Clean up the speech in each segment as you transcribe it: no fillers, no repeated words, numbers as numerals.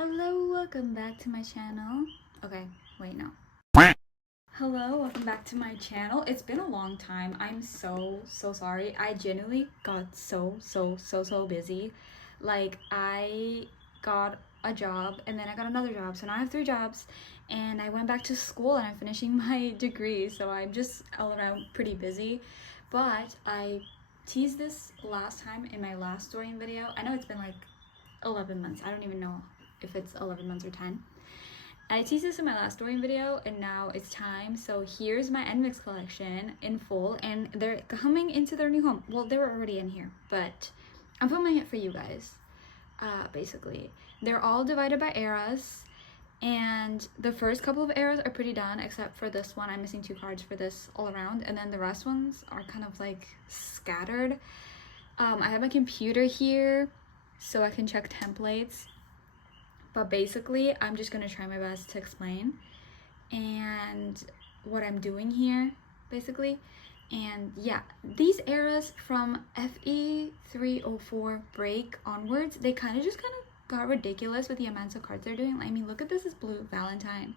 Hello, welcome back to my channel. Okay, wait, no. Hello, welcome back to my channel. It's been a long time. I'm so sorry. I genuinely got so busy. Like, I got a job and then I got another job. So now I have 3 jobs and I went back to school and I'm finishing my degree. So I'm just all around pretty busy. But I teased this last time in my last storying video. I know it's been like 11 months. I don't even know if it's 11 months or 10. I teased this in my last storying video and now it's time. So here's my nmixx collection in full and they're coming into their new home. Well, they were already in here, but I'm filming it for you guys. Basically, they're all divided by eras and the first couple of eras are pretty done except for this one. I'm missing 2 cards for this all around, and then the rest ones are kind of like scattered. I have my computer here so I can check templates. But basically, I'm just going to try my best to explain and what I'm doing here, basically. And yeah, these eras from FE 304 break onwards, they kind of got ridiculous with the amounts of cards they're doing. I mean, look at this is Blue Valentine.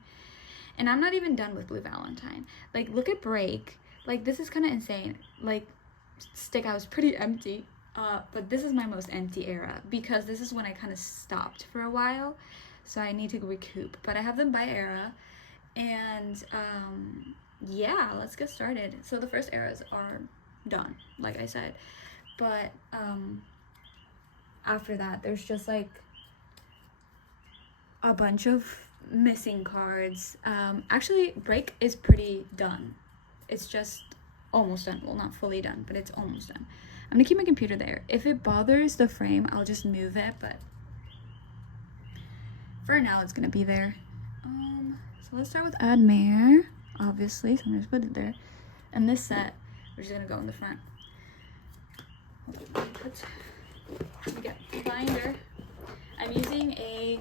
And I'm not even done with Blue Valentine. Like, look at break. Like, this is kind of insane. Like, stick out is pretty empty. But this is my most empty era because this is when I kind of stopped for a while, so I need to recoup. But I have them by era, and yeah, let's get started. So the first eras are done, like I said, but after that there's just like a bunch of missing cards. Actually, break is pretty done. It's just almost done. Well, not fully done, but it's almost done. I'm gonna keep my computer there. If it bothers the frame, I'll just move it, but for now it's gonna be there. So let's start with Admir, obviously, so I'm just put it there. And this set, we're just gonna go in the front. Let me get the binder. I'm using a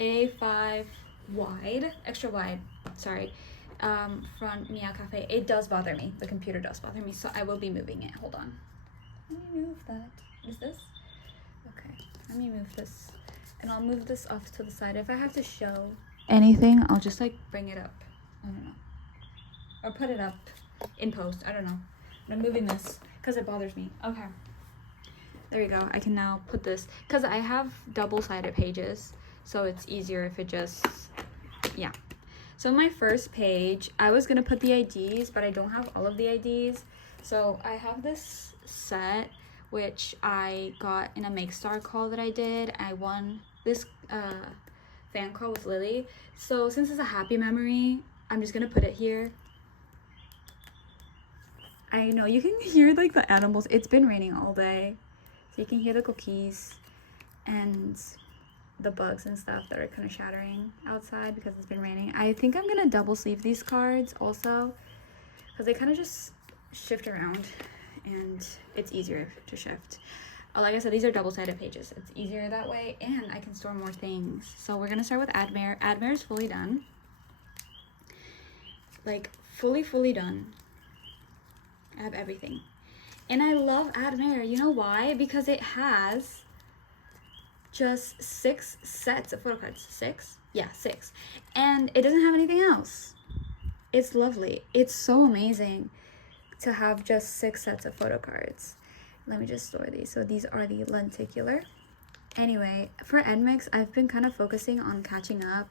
A5 wide, extra wide, sorry, from Meow Cafe. It does bother me. The computer does bother me, so I will be moving it. Hold on. Let me move that. Is this? Okay, let me move this. And I'll move this off to the side. If I have to show anything, I'll just like bring it up. I don't know. Or put it up in post. I don't know. But I'm moving this because it bothers me. Okay. There we go. I can now put this because I have double-sided pages. So it's easier if it just, yeah. So my first page, I was going to put the IDs, but I don't have all of the IDs. So I have this set which I got in a Make Star call that I did. I won this fan call with Lily. So since it's a happy memory, I'm just gonna put it here. I know you can hear like the animals. It's been raining all day, so you can hear the cookies and the bugs and stuff that are kind of shattering outside because it's been raining. I think I'm gonna double sleeve these cards also because they kind of just shift around and it's easier to shift. Like I said, these are double-sided pages. It's easier that way and I can store more things. So we're gonna start with Admir. Admir is fully done. Like fully done. I have everything. And I love Admir. You know why? Because it has just 6 sets of photo cards. 6? Yeah, 6. And it doesn't have anything else. It's lovely. It's so amazing to have just 6 sets of photo cards. Let me just store these. So these are the lenticular. Anyway, for nmixx, I've been kind of focusing on catching up,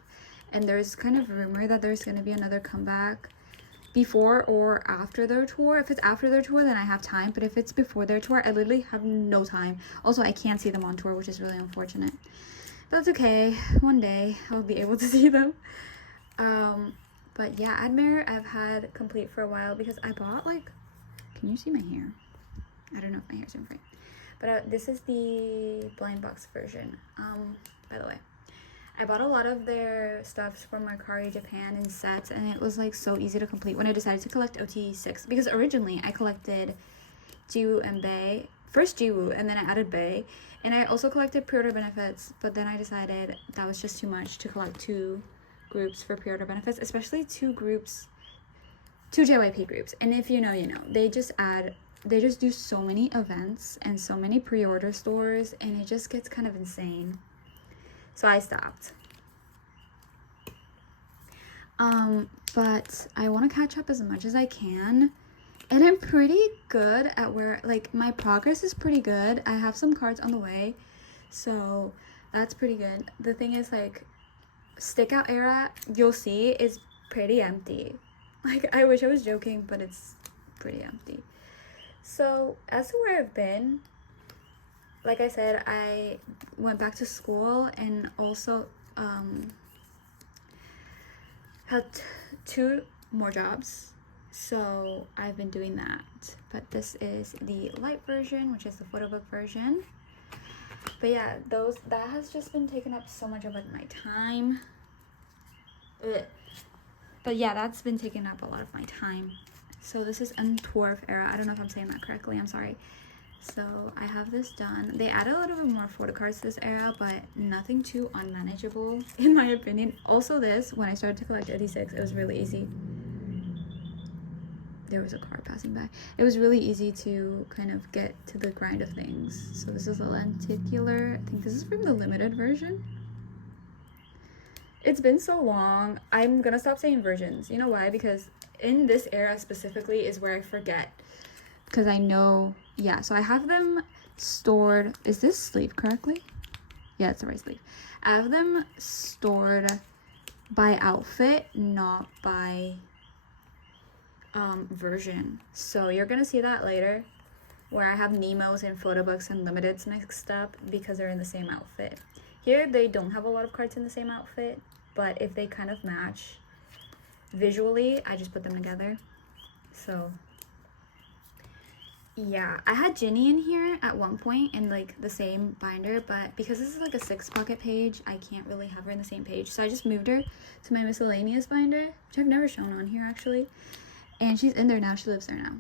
and there's kind of rumor that there's going to be another comeback before or after their tour. If it's after their tour, then I have time, but if it's before their tour, I literally have no time. Also, I can't see them on tour, which is really unfortunate. But that's okay. One day I'll be able to see them. But yeah, Admir I've had complete for a while because I bought like, can you see my hair? I don't know if my hair's in frame. But this is the blind box version. By the way, I bought a lot of their stuffs from Mercari Japan in sets, and it was like so easy to complete when I decided to collect OT6 because originally I collected Jiwoo and Bae. First Jiwoo, and then I added Bae, and I also collected pre-order benefits, but then I decided that was just too much to collect 2 groups for pre-order benefits, especially 2 JYP groups. And if you know, you know. They just do so many events and so many pre-order stores, and it just gets kind of insane. So I stopped. But I want to catch up as much as I can. And I'm pretty good at where, like, my progress is pretty good. I have some cards on the way, so that's pretty good. The thing is, like, stick out era, you'll see, is pretty empty. Like, I wish I was joking, but it's pretty empty. So as to where I've been, like I said, I went back to school and also had 2 more jobs. So I've been doing that. But this is the light version, which is the photo book version. But yeah, that has just been taking up so much of like my time. Ugh. But yeah, that's been taking up a lot of my time. So this is Antwerp era. I don't know if I'm saying that correctly. I'm sorry. So I have this done. They added a little bit more photocards to this era, but nothing too unmanageable in my opinion. Also this, when I started to collect 86, it was really easy. There was a car passing by. It was really easy to kind of get to the grind of things. So this is a lenticular. I think this is from the limited version. It's been so long. I'm gonna stop saying versions. You know why? Because in this era specifically is where I forget. Because I know, yeah, so I have them stored. Is this sleeve correctly? Yeah, it's the right sleeve. I have them stored by outfit, not by version. So you're gonna see that later, where I have Nemos and photo books and limiteds mixed up because they're in the same outfit. Here they don't have a lot of cards in the same outfit, but if they kind of match visually, I just put them together. So yeah, I had Ginny in here at one point in like the same binder, but because this is like a 6 pocket page, I can't really have her in the same page. So I just moved her to my miscellaneous binder, which I've never shown on here actually. And she's in there now. She lives there now.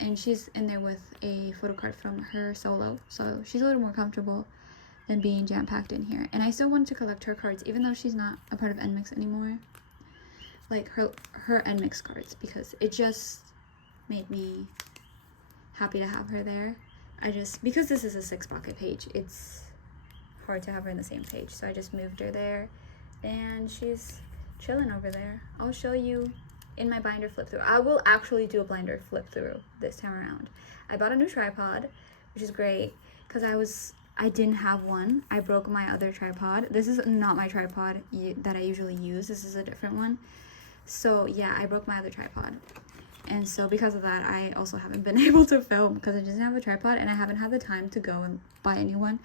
And she's in there with a photo card from her solo. So she's a little more comfortable than being jam-packed in here. And I still wanted to collect her cards, even though she's not a part of nmixx anymore. Like her nmixx cards, because it just made me happy to have her there. Because this is a 6 pocket page, it's hard to have her in the same page. So I just moved her there. And she's chilling over there. I'll show you in my binder flip through. I will actually do a binder flip through this time around. I bought a new tripod, which is great because I didn't have one. I broke my other tripod. This is not my tripod that I usually use. This is a different one. So yeah, I broke my other tripod. And so because of that, I also haven't been able to film because I didn't have a tripod and I haven't had the time to go and buy a new one.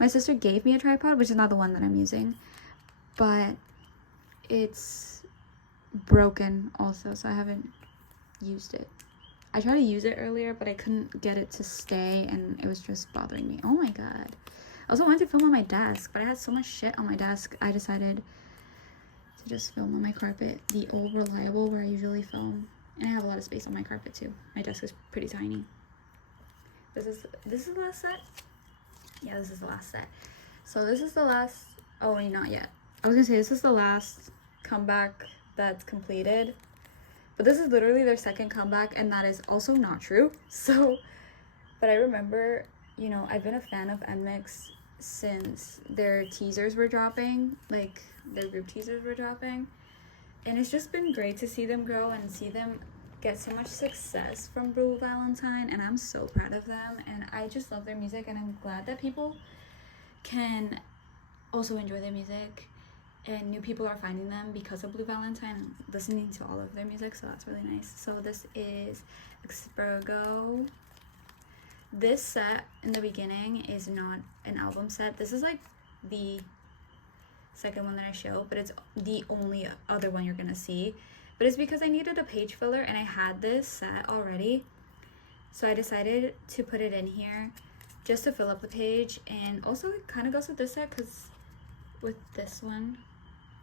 My sister gave me a tripod, which is not the one that I'm using, but it's broken also, so I haven't used it. I tried to use it earlier, but I couldn't get it to stay and it was just bothering me. Oh my god. I also wanted to film on my desk, but I had so much shit on my desk, I decided to just film on my carpet, the old reliable where I usually film. And I have a lot of space on my carpet too. My desk is pretty tiny. This is the last set? Yeah, this is the last set. So this is the last, oh wait, not yet. I was gonna say this is the last comeback that's completed, but this is literally their second comeback, and that is also not true. So, but I remember, you know, I've been a fan of nmixx since their teasers were dropping, like their group teasers were dropping, and it's just been great to see them grow and see them get so much success from Blue Valentine, and I'm so proud of them, and I just love their music, and I'm glad that people can also enjoy their music. And new people are finding them because of Blue Valentine and listening to all of their music, so that's really nice. So this is Expergo. This set in the beginning is not an album set. This is like the second one that I show, but it's the only other one you're gonna see. But it's because I needed a page filler and I had this set already. So I decided to put it in here just to fill up the page. And also it kind of goes with this set with this one.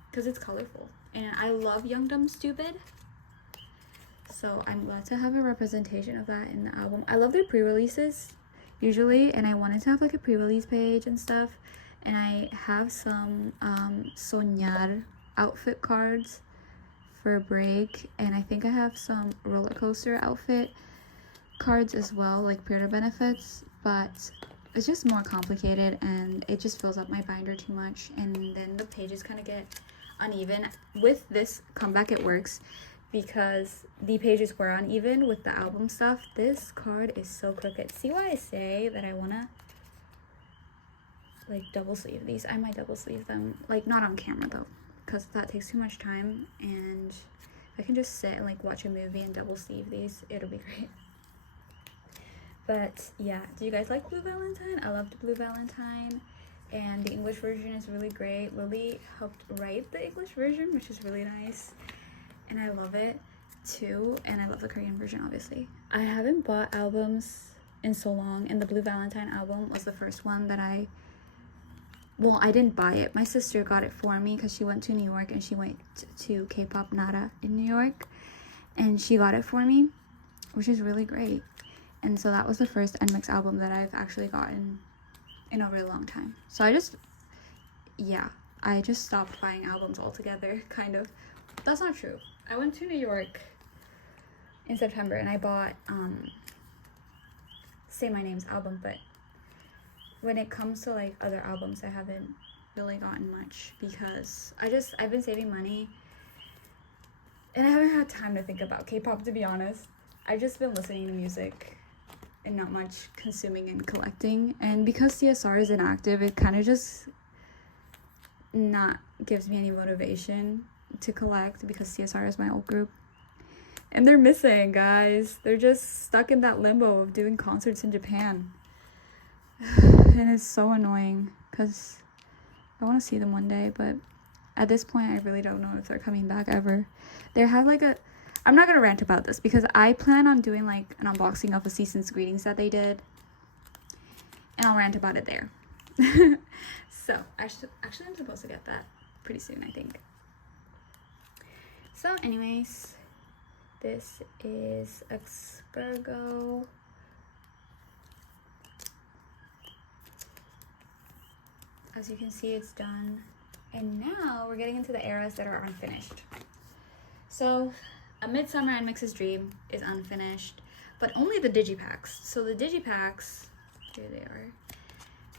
Because it's colorful, and I love Young Dumb Stupid, so I'm glad to have a representation of that in the album. I love their pre-releases usually, and I wanted to have like a pre-release page and stuff, and I have some Soñar outfit cards for break, and I think I have some roller coaster outfit cards as well, like pre-order benefits, but it's just more complicated and it just fills up my binder too much, and then the pages kind of get uneven. With this comeback it works because the pages were uneven with the album stuff. This card is so crooked. See why I say that I wanna like double sleeve these? I might double sleeve them, like not on camera though, because that takes too much time, and if I can just sit and like watch a movie and double sleeve these, it'll be great. But yeah, do you guys like Blue Valentine? I loved Blue Valentine, and the English version is really great. Lily helped write the English version, which is really nice, and I love it too. And I love the Korean version, obviously. I haven't bought albums in so long, and the Blue Valentine album was the first one that I didn't buy it. My sister got it for me because she went to New York, and she went to K-pop Nara in New York, and she got it for me, which is really great. And so that was the first nmixx album that I've actually gotten in a really long time. So I just stopped buying albums altogether, kind of. That's not true. I went to New York in September and I bought Say My Name's album, but when it comes to like other albums, I haven't really gotten much because I've been saving money and I haven't had time to think about K-pop, to be honest. I've just been listening to music and not much consuming and collecting, and because CSR is inactive, it kind of just not gives me any motivation to collect because CSR is my old group and they're missing, guys. They're just stuck in that limbo of doing concerts in Japan. And it's so annoying because I want to see them one day, but at this point I really don't know if they're coming back ever. They have like I'm not gonna rant about this because I plan on doing like an unboxing of a season's greetings that they did, and I'll rant about it there. So actually I'm supposed to get that pretty soon, I think. So anyways, this is Expergo. As you can see, it's done, and now we're getting into the eras that are unfinished. So A Midsummer nmixx's Dream is unfinished, but only the digipacks. So the digipacks, here they are.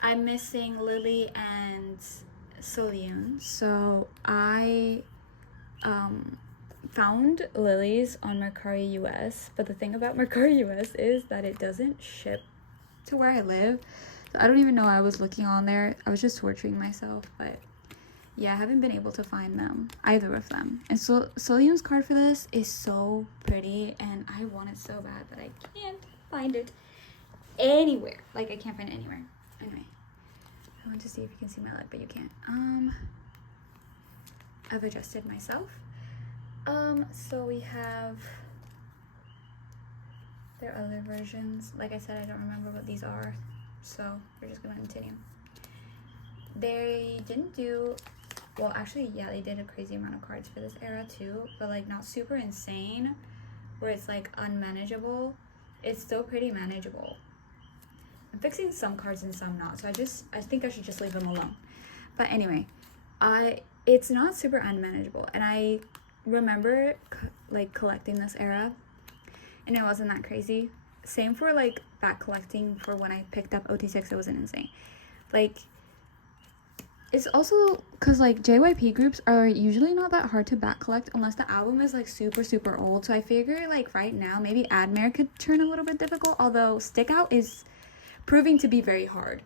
I'm missing Lily and Soleon. So I found Lily's on Mercari US, but the thing about Mercari US is that it doesn't ship to where I live. So I don't even know I was looking on there. I was just torturing myself, but yeah, I haven't been able to find them, either of them. And so Soleon's card for this is so pretty, and I want it so bad, but I can't find it anywhere. Like, I can't find it anywhere. Anyway, I want to see if you can see my lip, but you can't. I've adjusted myself. So we have their other versions. Like I said, I don't remember what these are, so we're just gonna continue. They didn't do, well, actually, yeah, they did a crazy amount of cards for this era too, but like not super insane where it's like unmanageable. It's still pretty manageable. I'm fixing some cards and some not, so I think I should just leave them alone. But anyway, it's not super unmanageable, and I remember like collecting this era and it wasn't that crazy. Same for like back collecting for when I picked up OT6, it wasn't insane. Like, it's also because like JYP groups are usually not that hard to back collect unless the album is like super old. So I figure like right now maybe Admir could turn a little bit difficult, although Stick Out is proving to be very hard,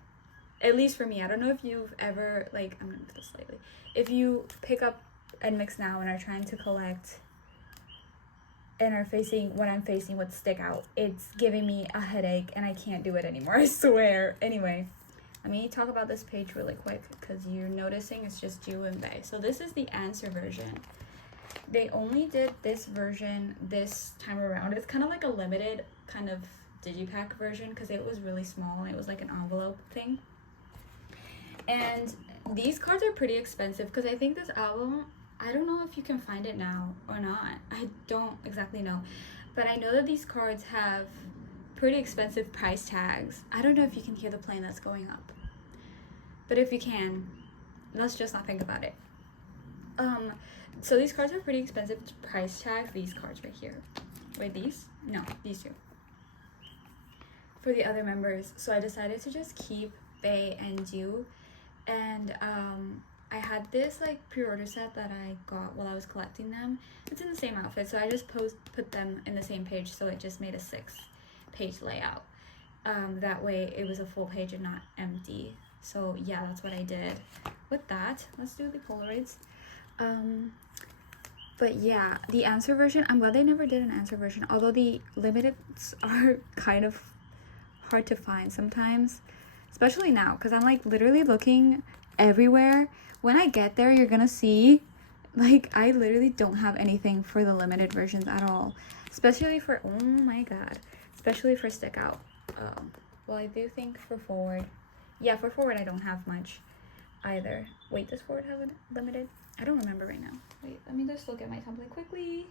at least for me. I don't know if you've ever, like, I'm gonna move this slightly, if you pick up nmixx now and are trying to collect and are facing what I'm facing with Stick Out, it's giving me a headache and I can't do it anymore, I swear. Anyway, let me talk about this page really quick because you're noticing it's just Ju and Bae. So this is the answer version. They only did this version this time around. It's kind of like a limited kind of digipack version because it was really small and it was like an envelope thing. And these cards are pretty expensive because I think this album, I don't know if you can find it now or not. I don't exactly know. But I know that these cards have pretty expensive price tags. I don't know if you can hear the plane that's going up. But if you can, let's just not think about it. So these cards have pretty expensive price tags. These cards right here. Wait, these? No, these two. For the other members. So I decided to just keep Bae and Ju. And I had this like pre-order set that I got while I was collecting them. It's in the same outfit, so I just put them in the same page, so it just made a 6-page layout. That way it was a full page and not empty. So yeah, that's what I did with that. Let's do the Polaroids. But yeah, the answer version, I'm glad they never did an answer version, although the limiteds are kind of hard to find sometimes, especially now, because I'm like literally looking everywhere. When I get there, you're gonna see like I literally don't have anything for the limited versions at all, especially for, oh my god, especially for stick out. Well, I do think for forward, yeah, for forward I don't have much either. Wait, does forward have a limited? I don't remember right now. Wait, let me just look at my template quickly.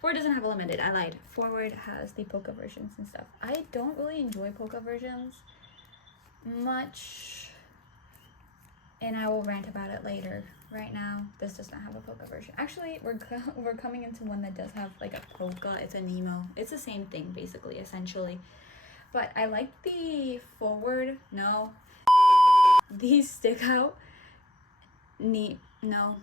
Forward doesn't have a limited. I lied. Forward has the polka versions and stuff. I don't really enjoy polka versions much, and I will rant about it later. Right now, this does not have a polka version. Actually, we're coming into one that does have like a polka. It's a Nemo. It's the same thing basically, essentially. But I like the forward. No, these stick out. No.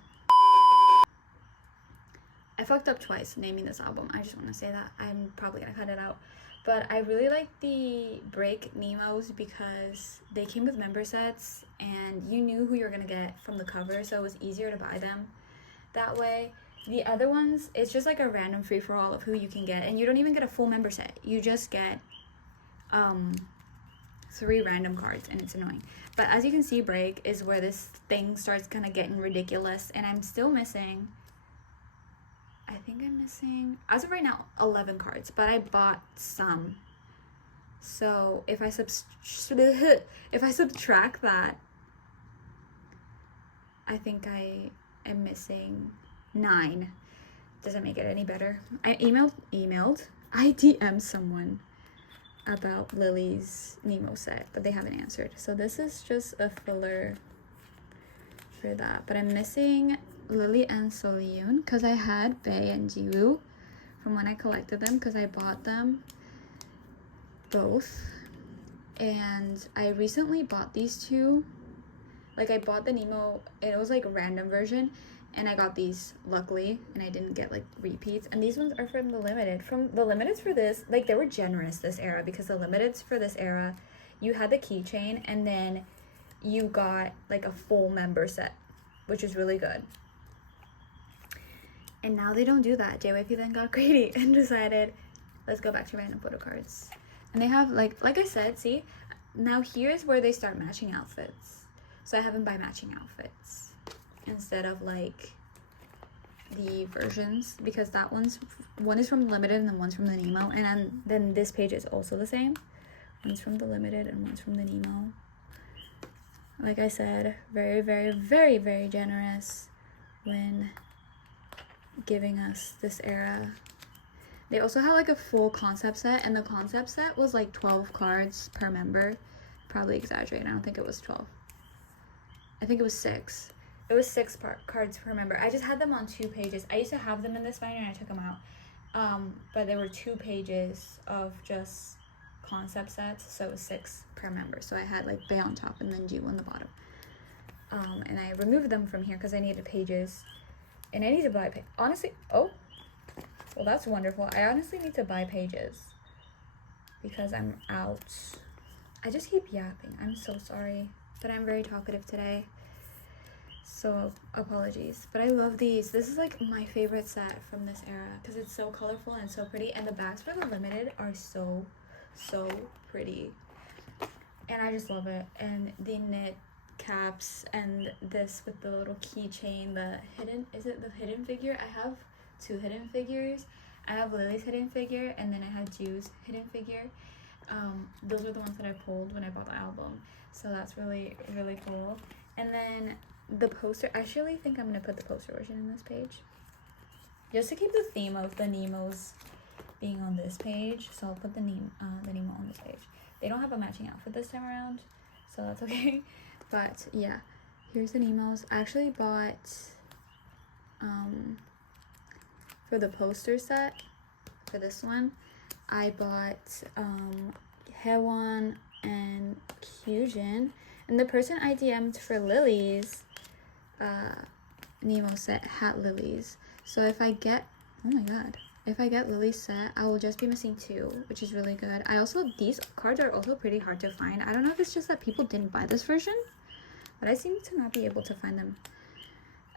I fucked up twice naming this album. I just want to say that. I'm probably gonna cut it out. But I really like the Break Nemos because they came with member sets and you knew who you were gonna get from the cover, so it was easier to buy them that way. The other ones, it's just like a random free-for-all of who you can get, and you don't even get a full member set. You just get 3 random cards, and it's annoying. But as you can see, Break is where this thing starts kind of getting ridiculous, and I'm still missing, I think I'm missing, as of right now, 11 cards, but I bought some. So if I subtract that, I think I am missing 9. Doesn't make it any better. I I DM'd someone about Lily's Nemo set, but they haven't answered. So this is just a filler for that. But I'm missing Lily and Soleil because I had Bae and Jiwoo from when I collected them, because I bought them both. And I recently bought these two. Like I bought the Nemo, and it was like a random version, and I got these luckily, and I didn't get like repeats. And these ones are from the limited. From the limiteds for this, like they were generous this era, because the limiteds for this era, you had the keychain and then you got like a full member set, which is really good. And now they don't do that. JYP then got greedy and decided, let's go back to random photo cards. And they have like I said, see, now here's where they start matching outfits. So I have them by matching outfits instead of like the versions, because that one is from the limited and then one's from the Nemo, and then this page is also the same. One's from the limited and one's from the Nemo. Like I said, very, very, very, very generous when giving us this era. They also have like a full concept set, and the concept set was like 12 cards per member. Probably exaggerating. I don't think it was 12. I think it was 6. It was 6 cards per member. I just had them on 2 pages. I used to have them in this binder and I took them out. But there were 2 pages of just concept sets, so it was 6 per member. So I had like Bae on top and then Jiwoo on the bottom. And I removed them from here because I needed pages. And I need to buy honestly, oh, well that's wonderful. I honestly need to buy pages because I'm out. I just keep yapping. I'm so sorry, but I'm very talkative today. So apologies, but I love these. This is like my favorite set from this era because it's so colorful and so pretty, and the bags for the limited are so pretty, and I just love it. And the knit caps and this with the little keychain, the hidden, is it the hidden figure? I have 2 hidden figures. I have Lily's hidden figure, and then I had Jiwoo's hidden figure. Those are the ones that I pulled when I bought the album, so that's really cool. And then the poster, I actually think I'm gonna put the poster version in this page just to keep the theme of the Nemos being on this page. So I'll put the Nemo on this page. They don't have a matching outfit this time around, so that's okay. But yeah, here's the Nemos. I actually bought for the poster set for this one, I bought Haewon and Kyujin, And the person I DM'd for Lily's Nemo set had Lily's. So if I get, oh my god, if I get Lily's set, I will just be missing 2, which is really good. These cards are also pretty hard to find. I don't know if it's just that people didn't buy this version, but I seem to not be able to find them.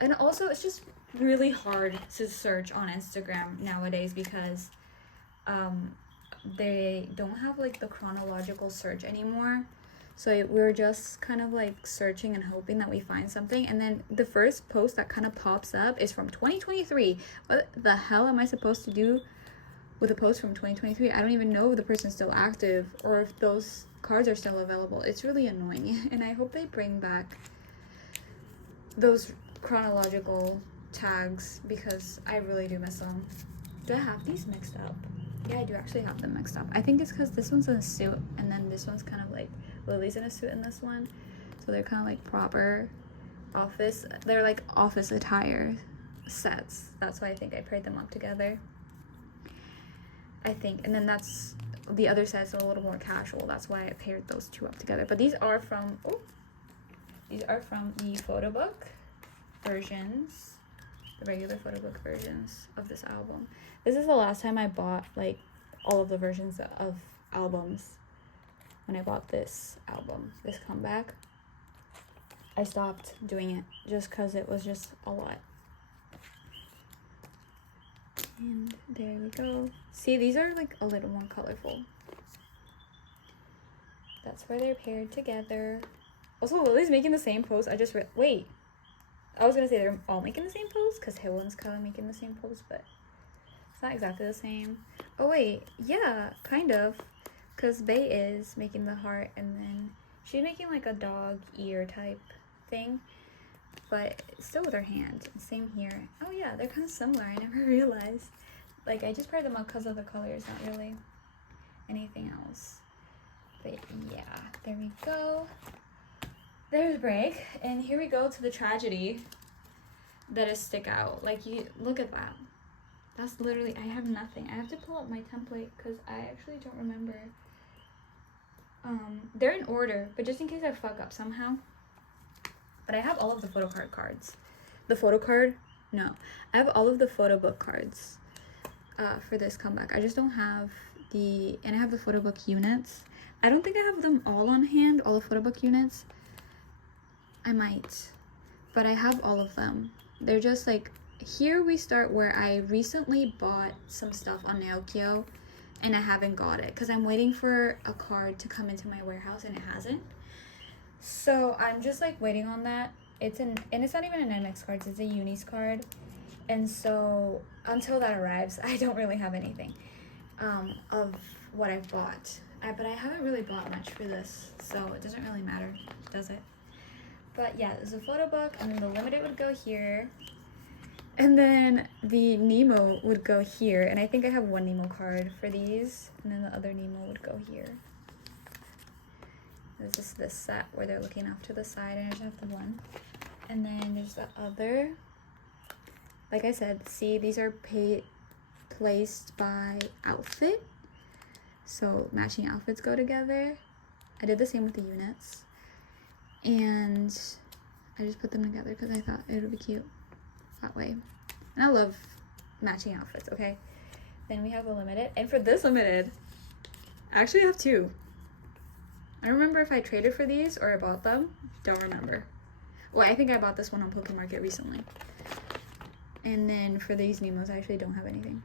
And also, it's just really hard to search on Instagram nowadays because they don't have like the chronological search anymore. So we're just kind of like searching and hoping that we find something. And then the first post that kind of pops up is from 2023. What the hell am I supposed to do with a post from 2023? I don't even know if the person's still active or if those cards are still available. It's really annoying. And I hope they bring back those chronological tags because I really do miss them. Do I have these mixed up? Yeah, I do actually have them mixed up. I think it's because this one's in a suit and then this one's kind of like Lily's in a suit in this one. So they're kind of like proper office. They're like office attire sets. That's why I think I paired them up together. I think. And then that's the other set's a little more casual. That's why I paired those 2 up together. But these are from the photo book versions. The regular photo book versions of this album. This is the last time I bought like all of the versions of albums. When I bought this album, this comeback, I stopped doing it just because it was just a lot. And there we go. See, these are like a little more colorful. That's where they're paired together. Also, Lily's making the same pose. Wait. I was gonna say they're all making the same pose because Hill's kind of making the same pose, but it's not exactly the same. Oh wait, yeah, kind of, because Bae is making the heart and then she's making like a dog ear type thing, but still with her hand. Same here. Oh yeah, they're kind of similar. I never realized. Like I just paired them up because of the colors, not really anything else. But yeah, there we go. There's break, and here we go to the tragedy that is stick out. Like, you look at that. That's literally, I have nothing. I have to pull up my template because I actually don't remember. They're in order, but just in case I fuck up somehow. But I have all of the photocard cards. I have all of the photo book cards for this comeback. I just don't have and I have the photo book units. I don't think I have them all on hand, all the photo book units. I might, but I have all of them. They're just like, here we start where I recently bought some stuff on nmixx and I haven't got it because I'm waiting for a card to come into my warehouse and it hasn't. So I'm just like waiting on that. And it's not even an nmixx card, it's a unis card. And so until that arrives, I don't really have anything of what I've bought. But I haven't really bought much for this, so it doesn't really matter, does it? But yeah, there's a photo book, and then the limited would go here. And then the Nemo would go here. And I think I have 1 Nemo card for these. And then the other Nemo would go here. There's just this set where they're looking off to the side, and I just have the 1. And then there's the other. Like I said, see, these are placed by outfit. So matching outfits go together. I did the same with the units. And I just put them together because I thought it would be cute that way. And I love matching outfits, okay? Then we have the limited. And for this limited, I actually have 2. I don't remember if I traded for these or I bought them. Don't remember. Well, I think I bought this one on Poké Market recently. And then for these Nemos, I actually don't have anything.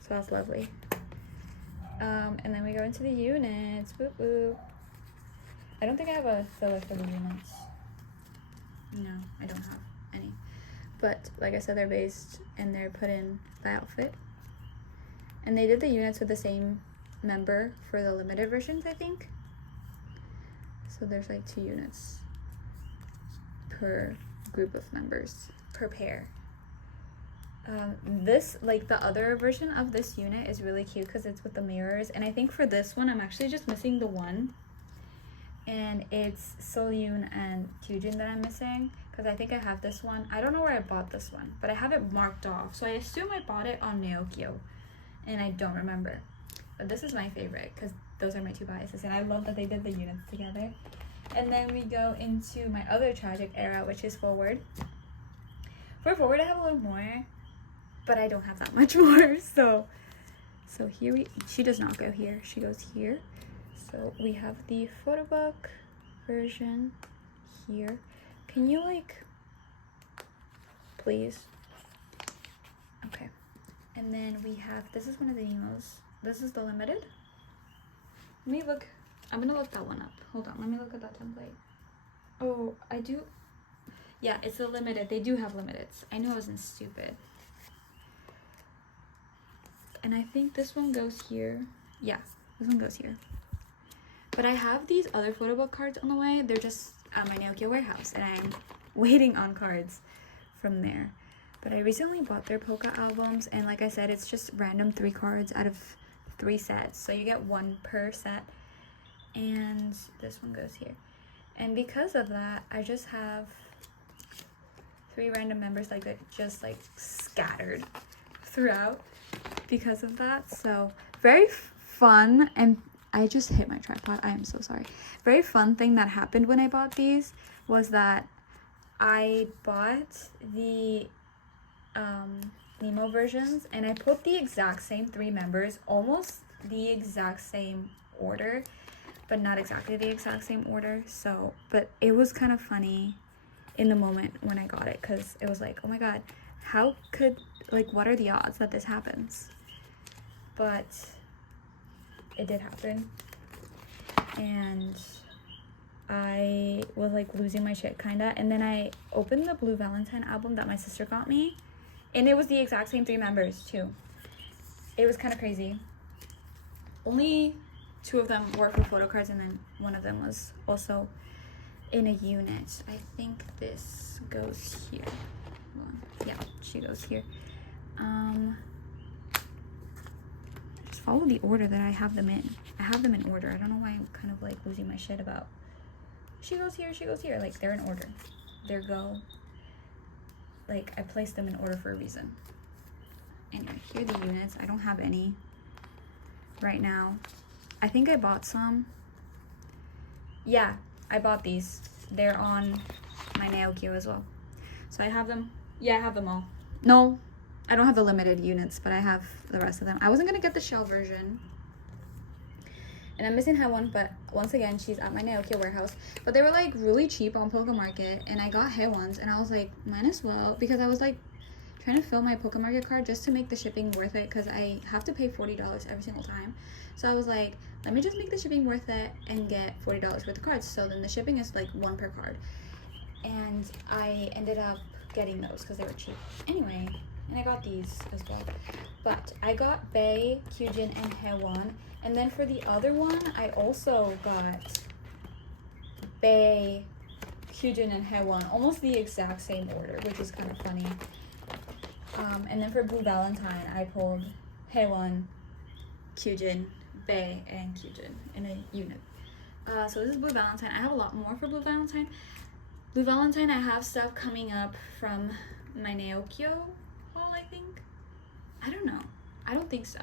So that's lovely. And then we go into the units. Boop, boop. I don't think I have a filler for the units. No, I don't have any. But like I said, they're based and they're put in the outfit. And they did the units with the same member for the limited versions, I think. So there's like 2 units per group of members, per pair. This, like the other version of this unit is really cute because it's with the mirrors. And I think for this one, I'm actually just missing the 1. And it's Solyun and Kyujin that I'm missing because I think I have this one. I don't know where I bought this one, but I have it marked off. So I assume I bought it on nmixx and I don't remember. But this is my favorite because those are my 2 biases. And I love that they did the units together. And then we go into my other tragic era, which is forward. For forward, I have a little more, but I don't have that much more. So here she does not go here. She goes here. So we have the photo book version here. Can you like, please? Okay. And then we have, this is one of the emos. This is the limited. Let me look. I'm gonna look that one up. Hold on, let me look at that template. Oh, I do. Yeah, it's a limited. They do have limiteds. I knew I wasn't stupid. And I think this one goes here. Yeah, this one goes here. But I have these other photo book cards on the way. They're just at my Naokyo warehouse, and I'm waiting on cards from there. But I recently bought their polka albums, and like I said, it's just random 3 cards out of 3 sets. So you get 1 per set. And this one goes here. And because of that, I just have 3 random members like that, just like scattered throughout because of that. So very fun. And I just hit my tripod. I am so sorry. Very fun thing that happened when I bought these was that I bought the Nemo versions, and I put the exact same 3 members, almost the exact same order, but not exactly the exact same order. So, but it was kind of funny in the moment when I got it, because it was like, oh my god, how could, like, what are the odds that this happens? But it did happen, and I was like losing my shit kinda. And then I opened the Blue Valentine album that my sister got me, and it was the exact same 3 members too. It was kind of crazy. Only 2 of them were for photo cards, and then one of them was also in a unit. I think this goes here. Yeah, she goes here. Just follow the order that I have them in. I have them in order. I don't know why I'm kind of like losing my shit about she goes here, she goes here. Like, they're in order. There go. Like, I placed them in order for a reason. Anyway, here are the units. I don't have any right now. I think I bought some. Yeah, I bought these. They're on my Naokyo as well. So I have them. Yeah, I have them all. No, I don't have the limited units, but I have the rest of them. I wasn't going to get the shell version. And I'm missing one, but once again, she's at my Naokyo warehouse. But they were like really cheap on Poke Market, and I got ones, and I was like, might as well, because I was like trying to fill my Poke Market card just to make the shipping worth it, because I have to pay $40 every single time. So I was like, let me just make the shipping worth it and get $40 worth of cards. So then the shipping is like 1 per card. And I ended up getting those because they were cheap. Anyway, and I got these as well. But I got Bae, Kyujin, and Haewon. And then for the other one, I also got Bae, Kyujin, and Haewon. Almost the exact same order, which is kind of funny. And then for Blue Valentine, I pulled Haewon, Kyujin, Bae, and Kyujin in a unit. So this is Blue Valentine. I have a lot more for Blue Valentine. Blue Valentine, I have stuff coming up from my Naokyo haul, I think. I don't know. I don't think so.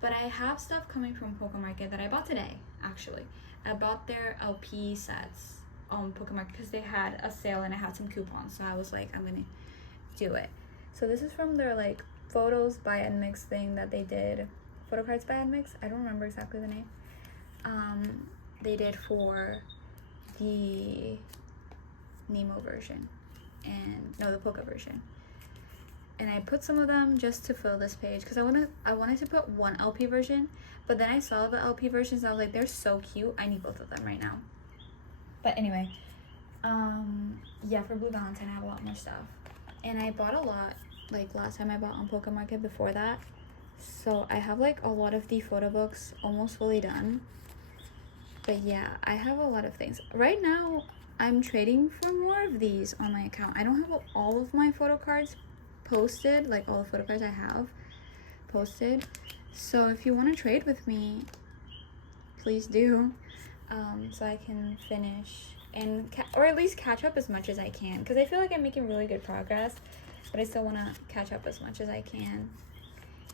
But I have stuff coming from Poke Market that I bought today, actually. I bought their LP sets on Poke Market because they had a sale and I had some coupons. So I was like, I'm going to do it. So this is from their like photos by nmixx thing that they did. Photocards by nmixx. I don't remember exactly the name. They did for the Nemo version. And no, the Poke version. And I put some of them just to fill this page because I wanted to put 1 LP version, but then I saw the LP versions and I was like, they're so cute. I need both of them right now. But anyway, yeah, for Blue Valentine I have a lot more stuff. And I bought a lot, like last time I bought on Poke Market before that. So I have like a lot of the photo books almost fully done. But yeah, I have a lot of things. Right now, I'm trading for more of these on my account. I don't have all of my photo cards posted, like all the photo cards I have posted. So if you want to trade with me, please do, so I can finish and or at least catch up as much as I can, because I feel like I'm making really good progress, but I still want to catch up as much as I can.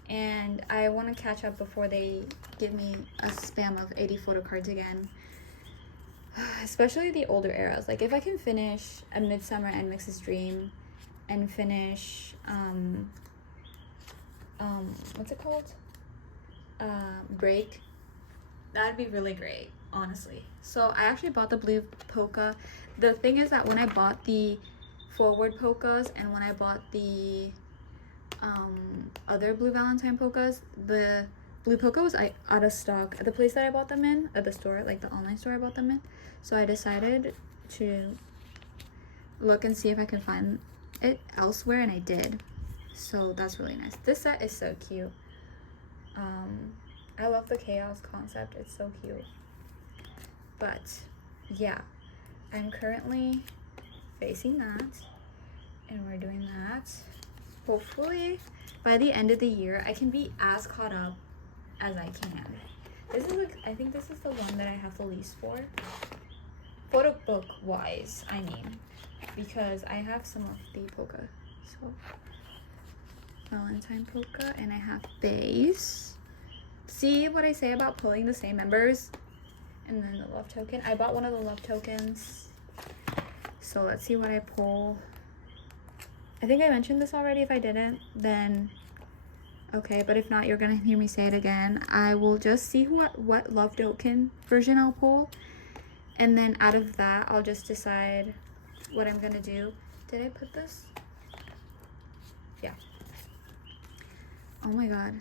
And I want to catch up before they give me a spam of 80 photo cards again. especially the older eras. Like if I can finish A Midsummer nmixx's Dream and finish what's it called, Break, that'd be really great, honestly. So I actually bought the blue polka. The thing is that when I bought the forward polkas and when I bought the other blue Valentine polkas, the blue polka was out of stock at the place that I bought them in, at the store, like the online store I bought them in. So I decided to look and see if I can find it elsewhere, and I did. So that's really nice. This set is so cute. I love the chaos concept. It's so cute. But yeah, I'm currently facing that, and we're doing that. Hopefully by the end of the year I can be as caught up as I can. This is like, I think this is the one that I have the least for, photo book wise, I mean, because I have some of the polka. So Valentine polka, and I have base. See what I say about pulling the same members? And then the love token. I bought one of the love tokens, so let's see what I pull. I think I mentioned this already. If I didn't, then okay, but if not, you're gonna hear me say it again. I will just see what love token version I'll pull, and then out of that I'll just decide what I'm gonna do. Did I put this? Yeah. Oh my god.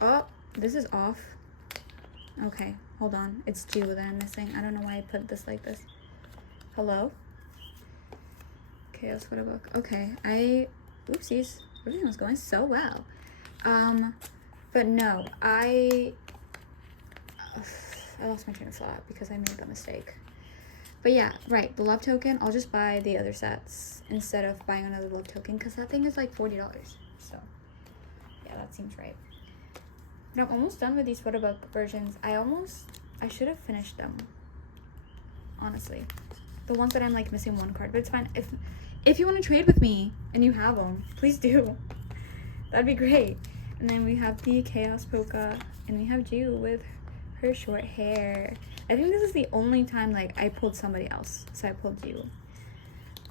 Oh, this is off. Okay, hold on. It's Jew that I'm missing. I don't know why I put this like this. Hello? Chaos photo book. Okay, oopsies. Everything was going so well. But no, I lost my train of thought because I made the mistake. But yeah, right, the love token, I'll just buy the other sets instead of buying another love token, because that thing is like $40. So yeah, that seems right. But I'm almost done with these photo book versions. I should have finished them, honestly. The ones that I'm like missing one card, but it's fine. If you want to trade with me and you have them, please do. That'd be great. And then we have the chaos polka, and we have Jew with her short hair. I think this is the only time like I pulled somebody else, so I pulled Jew.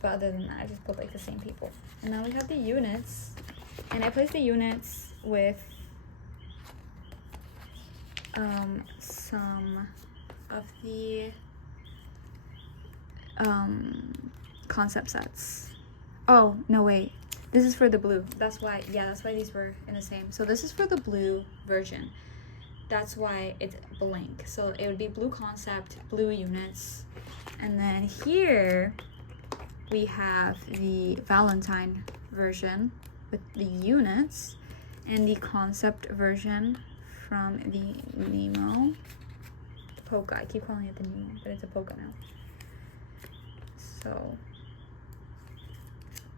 But other than that, I just pulled like the same people. And now we have the units, and I placed the units with some of the concept sets. Oh no, wait, this is for the blue. That's why, yeah, that's why these were in the same. So this is for the blue version. That's why it's blank. So it would be blue concept, blue units, and then here we have the Valentine version with the units, and the concept version from the Nemo. The polka. I keep calling it the Nemo, but it's a polka now. So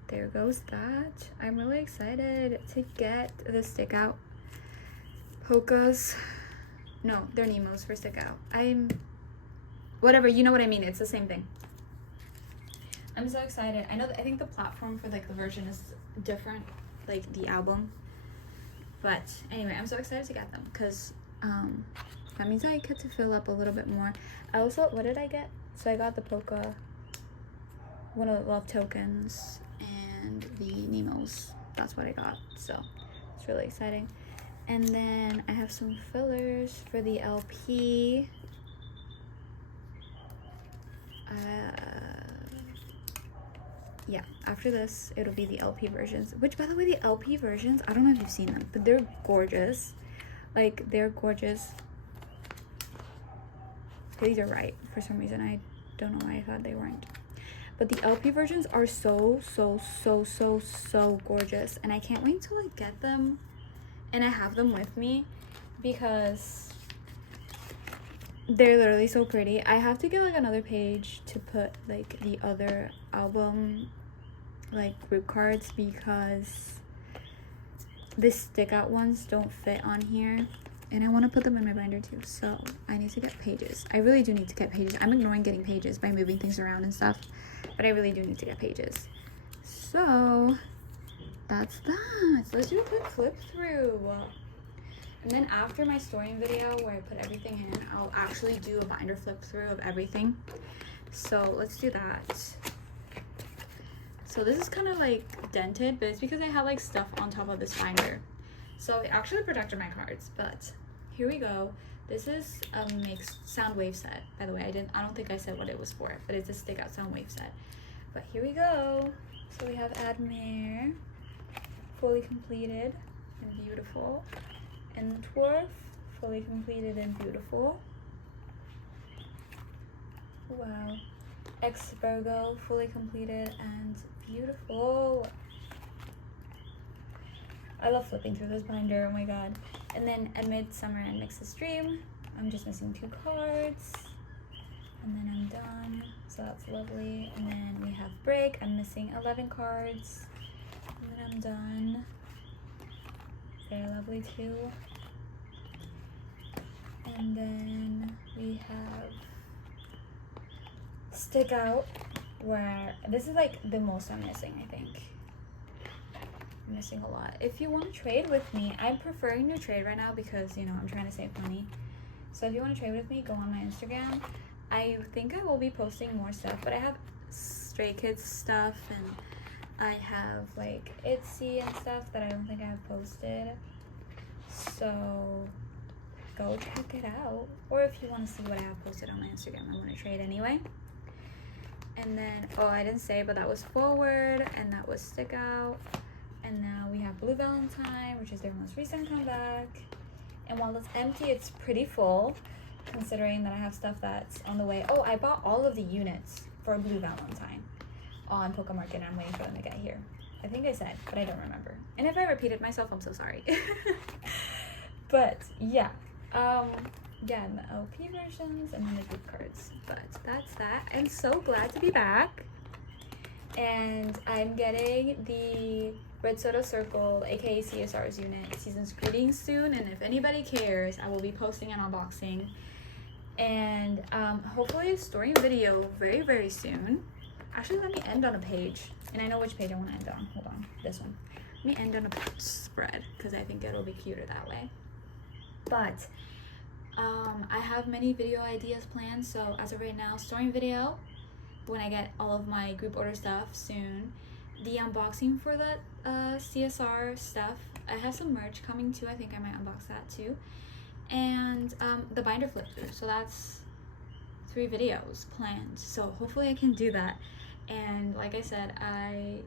there goes that. I'm really excited to get the stick out polkas. No, they're Nemos for stick out. Whatever, you know what I mean. It's the same thing. I'm so excited. I think the platform for like the version is different, like the album. But anyway, I'm so excited to get them because that means I get to fill up a little bit more. I also, what did I get? So I got the polka, one of the love tokens, and the Nemos. That's what I got. So it's really exciting. And then I have some fillers for the LP. Yeah, after this, it'll be the LP versions. Which, by the way, the LP versions, I don't know if you've seen them, but they're gorgeous. Like, they're gorgeous. These are right. For some reason, I don't know why I thought they weren't. But the LP versions are so gorgeous. And I can't wait to, like, get them. And I have them with me because they're literally so pretty. I have to get, like, another page to put, like, the other album, like, group cards because the stick out ones don't fit on here. And I want to put them in my binder too, so I need to get pages. I really do need to get pages. I'm ignoring getting pages by moving things around and stuff, but I really do need to get pages. So that's that. So let's do a quick flip through. And then after my storing video where I put everything in, I'll actually do a binder flip through of everything. So let's do that. So this is kind of like dented, but it's because I have like stuff on top of this binder. So it actually protected my cards, but here we go. This is a mixed sound wave set. By the way, I don't think I said what it was for, but it's a stick out sound wave set. But here we go. So we have Admir, fully completed and beautiful. And Dwarf, fully completed and beautiful. Wow. X Virgo, fully completed and beautiful. I love flipping through this binder, oh my god. And then Amid Summer and Mix's Dream. I'm just missing 2 cards. And then I'm done. So that's lovely. And then we have Break. I'm missing 11 cards. And then I'm done. Very lovely too. And then we have Stick Out, where this is like the most I'm missing, I think. I'm missing a lot. If you want to trade with me, I'm preferring to trade right now because, you know, I'm trying to save money. So if you want to trade with me, go on my Instagram. I think I will be posting more stuff, but I have Stray Kids stuff and I have like Itsy and stuff that I don't think I have posted. So go check it out. Or if you want to see what I have posted on my Instagram, I want to trade anyway. And then, oh, I didn't say, but that was Forward and that was Stick Out. And now we have Blue Valentine, which is their most recent comeback. And while it's empty, it's pretty full, considering that I have stuff that's on the way. Oh, I bought all of the units for Blue Valentine on Poke Market, and I'm waiting for them to get here. I think I said, but I don't remember. And if I repeated myself, I'm so sorry. But yeah, yeah, and the LP versions and then the group cards. But that's that. I'm so glad to be back. And I'm getting the Red Soda Circle, aka CSR's unit, Season's Greetings soon. And if anybody cares, I will be posting an unboxing. And hopefully a storing video very, very soon. Actually, let me end on a page. And I know which page I want to end on. Hold on, this one. Let me end on a spread because I think it'll be cuter that way. But I have many video ideas planned. So as of right now, storing video when I get all of my group order stuff soon. The unboxing for the CSR stuff. I have some merch coming too. I think I might unbox that too. And the binder flip through. So that's 3 videos planned. So hopefully I can do that. And like I said, I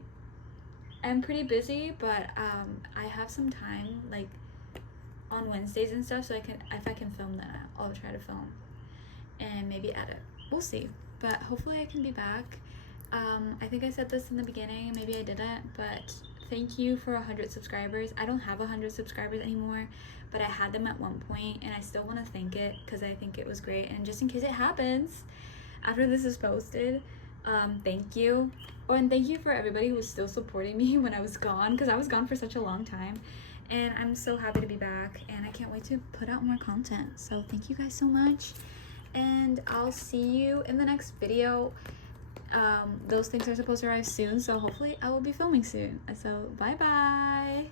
am pretty busy, but I have some time like on Wednesdays and stuff, so if I can film that, I'll try to film and maybe edit. We'll see. But hopefully I can be back. I think I said this in the beginning, maybe I didn't, but thank you for 100 subscribers. I don't have 100 subscribers anymore, but I had them at one point, and I still want to thank it because I think it was great. And just in case it happens after this is posted, thank you. Oh, and thank you for everybody who was still supporting me when I was gone, because I was gone for such a long time. And I'm so happy to be back, and I can't wait to put out more content. So thank you guys so much, and I'll see you in the next video. Those things are supposed to arrive soon, so hopefully I will be filming soon. So bye bye.